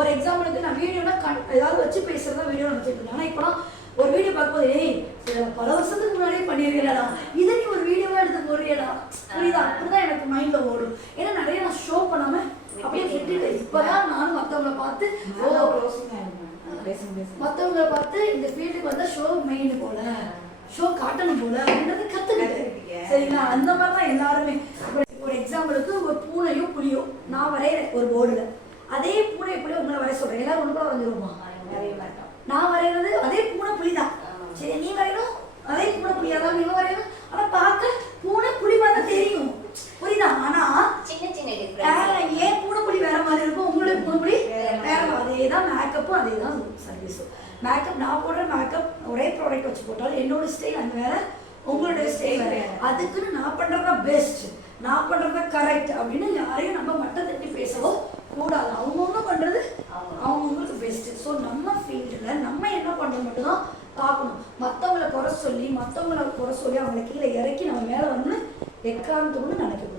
ஒரு எக்ஸாம்பிளுக்கு நான் வீடியோனா ஏதாவது வச்சு பேசுறதா வீடியோ நினச்சிட்டு ஆனால் இப்போலாம் ஒரு வீடியோ பார்க்கும்போது ஏய் பல வருஷத்துக்கு முன்னாடியே பண்ணியிருக்கேடா இதை நீ ஒரு வீடியோவாக எடுத்து போடுறியடா புரியுதா? அப்படிதான் எனக்கு மைண்டில் ஓடும். ஏன்னா நிறைய நான் ஷோ பண்ணாமல் அப்படியே விட்டுட்டேன். இப்போதான் நானும் மற்றவங்களை பார்த்து மற்றவங்களை பார்த்து இந்த ஃபீல்டுக்கு வந்தால் ஷோ மெயின் போல ஷோ காட்டணும் போல அப்படின்றத கற்றுக்கிட்டேன். சரிங்களா? அந்த மாதிரி தான் எல்லாருமே. ஒரு எக்ஸாம்பிளுக்கு ஒரு பூனையோ புளியோ நான் வரைகிறேன் ஒரு போர்டில், அதே பூனை புளியோ உங்களை வரைய சொல்கிறேன், எல்லாரும் ஒன்று கூட வரைஞ்சிருவோமா? நான் வரைகிறது அதே பூனை புலி தான். சரி, நீ வரையணும் அதே பூனை புளியாக தான் நீங்க வரையணும். ஆனால் பார்க்க பூனை புளி மாதிரி தெரியும், புரியுதா? ஆனால் சின்ன சின்ன ஏன் பூனை புளி வேற மாதிரி இருக்கும், உங்களுடைய பூனை புளி வேற. அதே தான் மேக்கப்பும் அதே தான் சர்வீஸும். மேக்கப் நான் போடுற மேக்கப் ஒரே ப்ராடக்ட் வச்சு போட்டாலும் என்னோட ஸ்டைல் அங்கே வேற, உங்களுடைய ஸ்டைல் வேற. அதுக்குன்னு நான் பண்ணுறதா பெஸ்ட், நான் பண்ணுறதா கரெக்ட் அப்படின்னு யாரையும் நம்ம மட்டம் தட்டி பேசவோ கூடாது. அவங்கவுங்க பண்ணுறது அவங்கவுங்களுக்கு பெஸ்ட்டு. ஸோ நம்ம ஃபீல்டில் நம்ம என்ன பண்ணுறது மட்டும்தான் பார்க்கணும். மற்றவங்களை குறை சொல்லி அவங்களை கீழே இறக்கி நம்ம மேலே வந்து எக்காரணத்தோடு நினைக்கக்கூடாது.